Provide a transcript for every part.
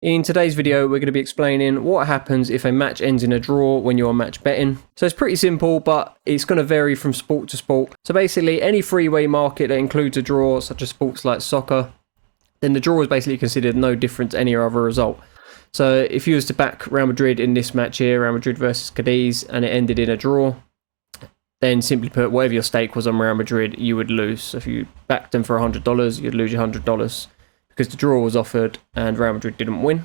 In today's video, we're going to be explaining what happens if a match ends in a draw when you're match betting. So it's pretty simple, but it's going to vary from sport to sport. So basically, any three-way market that includes a draw, such as sports like soccer, then the draw is basically considered no different to any other result. So if you was to back Real Madrid in this match here, Real Madrid versus Cadiz, and it ended in a draw, then simply put, whatever your stake was on Real Madrid, you would lose. So if you backed them for $100, you'd lose your $100. Because the draw was offered and Real Madrid didn't win.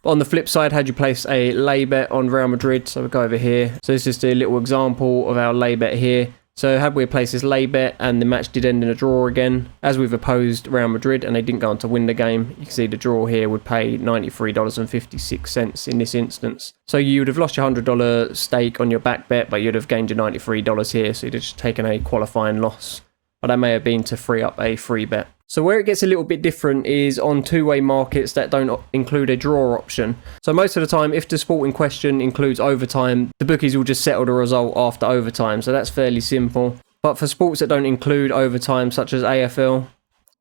But on the flip side, had you place a lay bet on Real Madrid, so we'll go over here. So this is just a little example of our lay bet here. So had we placed this lay bet and the match did end in a draw again, as we've opposed Real Madrid and they didn't go on to win the game, you can see the draw here would pay $93.56 in this instance. So you would have lost your $100 stake on your back bet, but you'd have gained your $93 here, so you'd have just taken a qualifying loss. But that may have been to free up a free bet. So where it gets a little bit different is on two-way markets that don't include a draw option. So most of the time, if the sport in question includes overtime, the bookies will just settle the result after overtime. So that's fairly simple. But for sports that don't include overtime, such as AFL,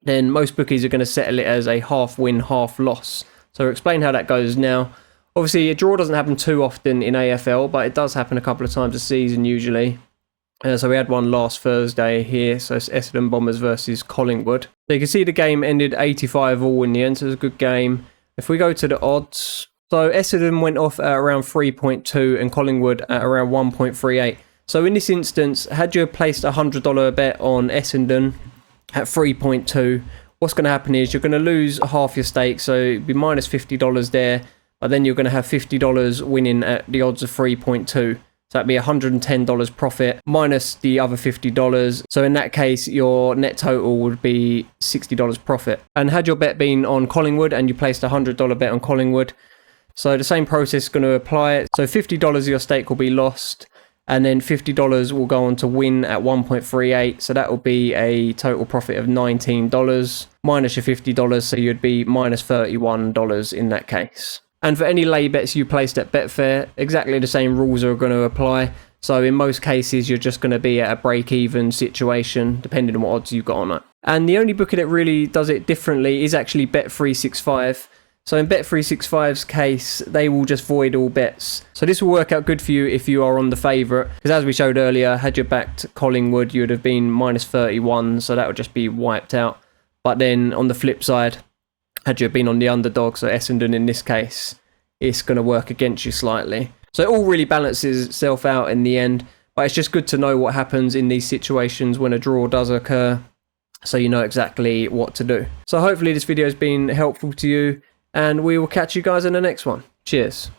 then most bookies are going to settle it as a half win, half loss. So I'll explain how that goes now. Obviously, a draw doesn't happen too often in AFL, but it does happen a couple of times a season usually. So we had one last Thursday here, so it's Essendon Bombers versus Collingwood. So you can see the game ended 85-all in the end, so it was a good game. If we go to the odds, so Essendon went off at around 3.2 and Collingwood at around 1.38. So in this instance, had you placed a $100 bet on Essendon at 3.2, what's going to happen is you're going to lose half your stake, so it'd be minus $50 there, but then you're going to have $50 winning at the odds of 3.2. So that'd be $110 profit minus the other $50. So in that case, your net total would be $60 profit. And had your bet been on Collingwood and you placed a $100 bet on Collingwood, so the same process is going to apply. So $50 of your stake will be lost, and then $50 will go on to win at 1.38. So that will be a total profit of $19 minus your $50. So you'd be minus $31 in that case. And for any lay bets you placed at Betfair, exactly the same rules are going to apply. So in most cases, you're just going to be at a break-even situation, depending on what odds you've got on it. And the only bookie that really does it differently is actually Bet365. So in Bet365's case, they will just void all bets. So this will work out good for you if you are on the favourite. Because as we showed earlier, had you backed Collingwood, you would have been minus 31. So that would just be wiped out. But then on the flip side, had you been on the underdog, so Essendon in this case, it's going to work against you slightly. So it all really balances itself out in the end, but it's just good to know what happens in these situations when a draw does occur, so you know exactly what to do. So hopefully this video has been helpful to you, and we will catch you guys in the next one. Cheers.